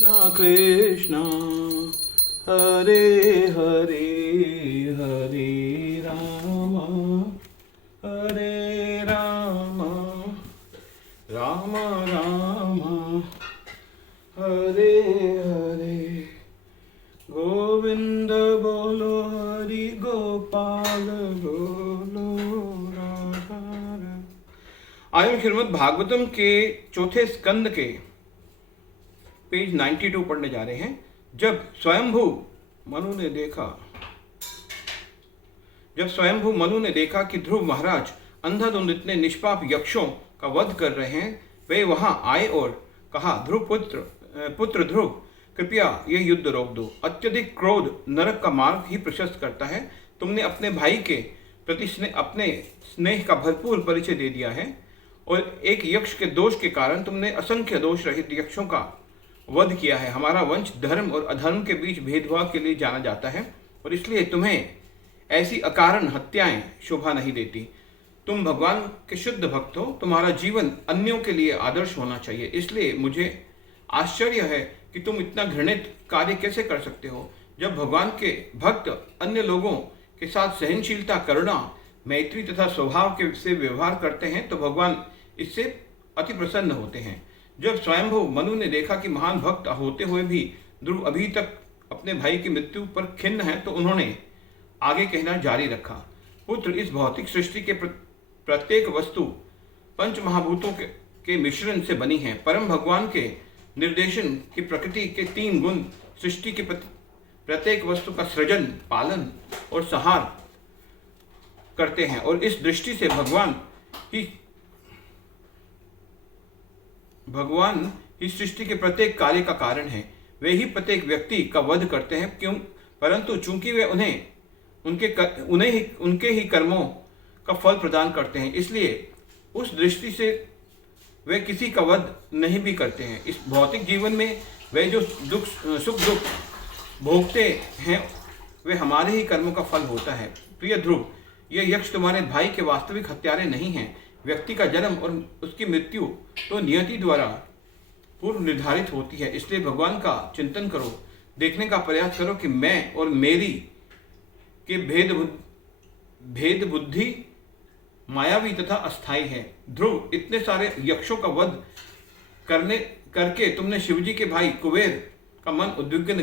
कृष्ण हरे हरे हरे राम हरे राम राम राम हरे हरे गोविंद बोलो हरि गोपाल बोलो राधा। आज हम श्रीमद् भागवतम के चौथे स्कंद के पेज 92 पढ़ने जा रहे हैं। जब स्वयंभू मनु ने देखा कि ध्रुव महाराज अंधाधुंध इतने निष्पाप यक्षों का वध कर रहे हैं, वे वहां आए और कहा, ध्रुव पुत्र ध्रुव, कृपया ये युद्ध रोक दो। अत्यधिक क्रोध नरक का मार्ग ही प्रशस्त करता है। तुमने अपने भाई के प्रति अपने स्नेह का भरपूर परिचय दे दिया है और एक यक्ष के दोष के कारण तुमने असंख्य दोष रहित यक्षों का वध किया है। हमारा वंश धर्म और अधर्म के बीच भेदभाव के लिए जाना जाता है और इसलिए तुम्हें ऐसी अकारण हत्याएं शोभा नहीं देती। तुम भगवान के शुद्ध भक्त हो, तुम्हारा जीवन अन्यों के लिए आदर्श होना चाहिए। इसलिए मुझे आश्चर्य है कि तुम इतना घृणित कार्य कैसे कर सकते हो। जब भगवान के भक्त अन्य लोगों के साथ सहनशीलता, करुणा, मैत्री तथा स्वभाव के से व्यवहार करते हैं तो भगवान इससे अति प्रसन्न होते हैं। जब स्वयंभू मनु ने देखा कि महान भक्त होते हुए भी ध्रुव अभी तक अपने भाई की मृत्यु पर खिन्न है तो उन्होंने आगे कहना जारी रखा, पुत्र, इस भौतिक सृष्टि के प्रत्येक वस्तु पंच महाभूतों के मिश्रण से बनी है। परम भगवान के निर्देशन की प्रकृति के 3 गुण सृष्टि के प्रत्येक वस्तु का सृजन, पालन और संहार करते हैं और इस दृष्टि से भगवान ही सृष्टि के प्रत्येक कार्य का कारण है। वे ही प्रत्येक व्यक्ति का वध करते हैं, क्यों? परंतु चूंकि वे उनके ही कर्मों का फल प्रदान करते हैं, इसलिए उस दृष्टि से वे किसी का वध नहीं भी करते हैं। इस भौतिक जीवन में वे जो सुख दुख भोगते हैं वे हमारे ही कर्मों का फल होता है। प्रिय ध्रुव, ये यक्ष तुम्हारे भाई के वास्तविक हत्यारे नहीं हैं। व्यक्ति का जन्म और उसकी मृत्यु तो नियति द्वारा पूर्व निर्धारित होती है। इसलिए भगवान का चिंतन करो, देखने का प्रयास करो कि मैं और मेरी के भेद बुद्धि मायावी तथा अस्थाई है। ध्रुव, इतने सारे यक्षों का वध करके तुमने शिवजी के भाई कुबेर का मन उद्विग्न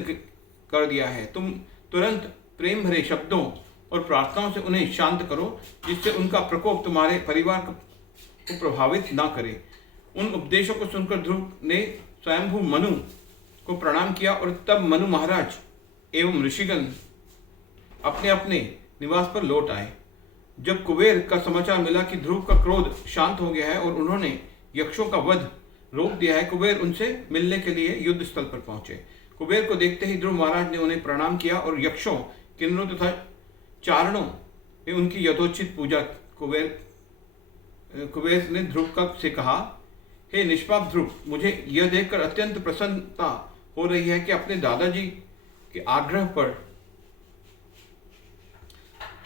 कर दिया है। तुम तुरंत प्रेम भरे शब्दों और प्रार्थनाओं से उन्हें शांत करो, जिससे उनका प्रकोप तुम्हारे परिवार को प्रभावित ना करे। उन उपदेशों को सुनकर ध्रुव ने स्वयंभू मनु को प्रणाम किया और तब मनु महाराज एवं ऋषिगण अपने अपने निवास पर लौट आए। जब कुबेर का समाचार मिला कि ध्रुव का क्रोध शांत हो गया है और उन्होंने यक्षों का वध रोक दिया है, कुबेर उनसे मिलने के लिए युद्ध स्थल पर पहुंचे। कुबेर को देखते ही ध्रुव महाराज ने उन्हें प्रणाम किया और यक्षों, किन्नरों तथा चारणों ने उनकी यथोचित पूजा। कुबेर ने ध्रुव से कहा, हे निष्पाप ध्रुव, मुझे यह देखकर अत्यंत प्रसन्नता हो रही है कि अपने दादाजी के आग्रह पर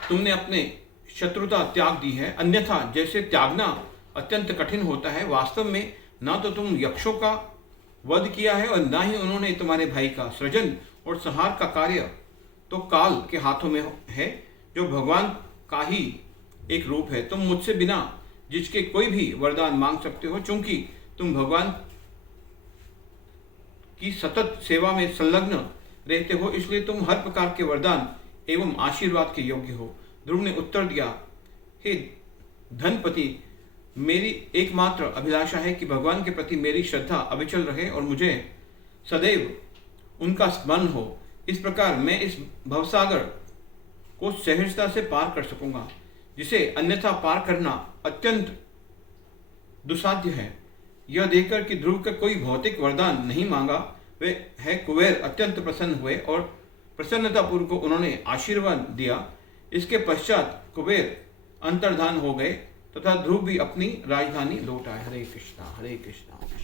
तुमने अपने शत्रुता त्याग दी है। अन्यथा जैसे त्यागना अत्यंत कठिन होता है, वास्तव में ना तो तुम यक्षों का वध किया है और ना ही उन्होंने तुम्हारे भाई का सृजन और संहार का कार्य तो काल के हाथों में है, जो भगवान का ही एक रूप है। तुम मुझसे बिना जिसके कोई भी वरदान मांग सकते हो। चूंकि तुम भगवान की सतत सेवा में संलग्न रहते हो, इसलिए तुम हर प्रकार के वरदान एवं आशीर्वाद के योग्य हो। ध्रुव ने उत्तर दिया, हे धनपति, मेरी एकमात्र अभिलाषा है कि भगवान के प्रति मेरी श्रद्धा अविचल रहे और मुझे सदैव उनका स्मरण हो। इस प्रकार मैं इस भवसागर को सहजता से पार कर सकूंगा, जिसे अन्यथा पार करना अत्यंत दुसाध्य है। यह देखकर कि ध्रुव का कोई भौतिक वरदान नहीं मांगा, वे है कुबेर अत्यंत प्रसन्न हुए और प्रसन्नतापूर्वक उन्होंने आशीर्वाद दिया। इसके पश्चात कुबेर अंतर्धान हो गए तथा ध्रुव भी अपनी राजधानी लौट आए। हरे कृष्णा कृष्ण